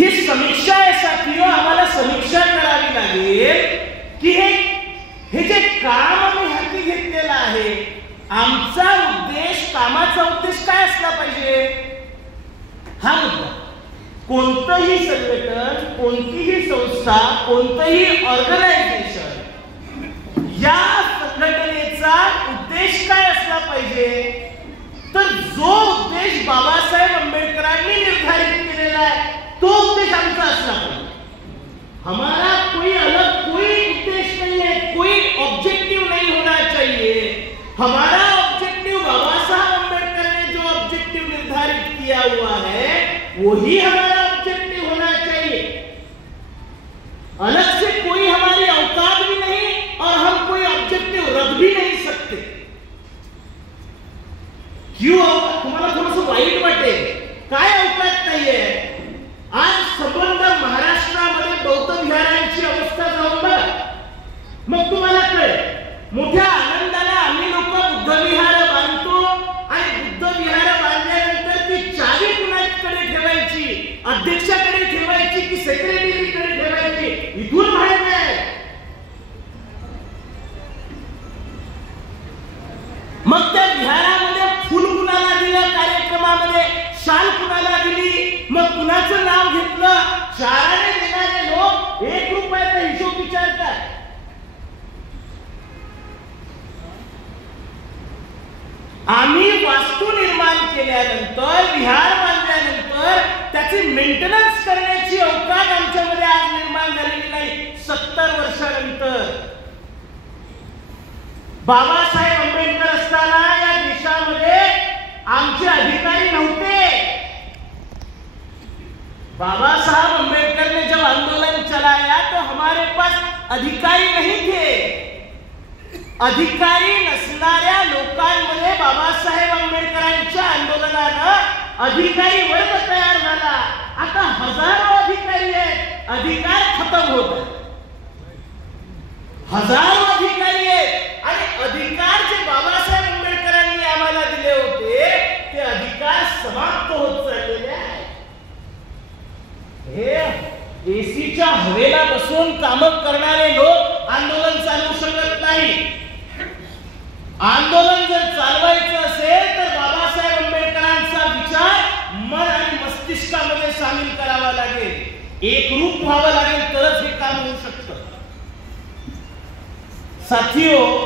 ही समीक्षा यासाठी आम्हाला समीक्षा करावी लागेल की हे जे काम आम्ही हाती घेतलेलं आहे, आमचा उद्देश, कामाचा उद्देश काय असला पाहिजे हा मुद्दा. कोणतंही संघटन, कोणतीही संस्था, कोणतंही ऑर्गनायझेशन, या संघटनेचा उद्देश काय असला पाहिजे, तर जो उद्देश बाबासाहेब आंबेडकरांनी निर्धारित केलेला आहे तो उद्देश आमचा असला पाहिजे. हमारा कोई अलग कोई उद्देश नहीं है, कोई ऑब्जेक्टिव नहीं होना चाहिए. हमारा ऑब्जेक्टिव बाबा साहब आंबेडकर ने जो ऑब्जेक्टिव निर्धारित किया हुआ है वही हमारा ऑब्जेक्टिव होना चाहिए. अलग से कोई हमारी औकात भी नहीं और हम कोई ऑब्जेक्टिव रख भी नहीं सकते. क्यों? तुम्हाला थोडंसं वाईट वाटेल, काय औकात नाहीये. आज संबंध महाराष्ट्रामध्ये बौद्ध विहारांची अवस्था जाऊन बघा, मग तुम्हाला कळेल. मोठ्या आनंदाने आम्ही लोक बुद्ध विहार बांधतो आणि बुद्ध विहार बांधल्यानंतर ती चावी कुणाकडे ठेवायची, अध्यक्षाकडे ठेवायची की सेक्रेटरीकडे ठेवायची, इथून माहित नाही. मग त्या विहारामध्ये फुल कुणाला दिलं, कार्यक्रमामध्ये शाल कुणाला दिली, मग कुणाचं नाव घेतलं. चाराने देणारे लोक 1 रुपयाचा हिशोब विचारतात. आम्ही वास्तू निर्माण केल्यानंतर, विहार बांधल्यानंतर त्याची मेंटेनन्स करण्याची अवकाश आमच्यामध्ये आज निर्माण झालेली नाही. 70 वर्षानंतर बाबासाहेब आंबेडकर असताना या देशामध्ये आमचे अधिकारी नव्हते. बाबा साहब आंबेडकर ने जब आंदोलन चलाया तो हमारे पास अधिकारी नहीं थे. अधिकारी नसणाऱ्या लोकांमध्ये बाबासाहेब आंबेडकरांच्या आंदोलनानं अधिकारी वर्ग तयार झाला. आता हजारो अधिकारी आहेत, अधिकार खतम होत आहेत. हजारो अधिकारी आहेत आणि अधिकार जे बाबासाहेब आंबेडकरांनी आम्हाला दिले होते ते अधिकार समाप्त होत चाललेले आहेत. हे एसीच्या हवेला बसून काम करणारे लोक आंदोलन चालवू शकत नाही. आंदोलन जर चालवायचं असेल तर बाबासाहेब आंबेडकरांचा विचार मन आणि मस्तिष्कामध्ये सामील करावा लागेल, एकरूप व्हावं लागेल, तरच हे काम होऊ शकतं. साथियों,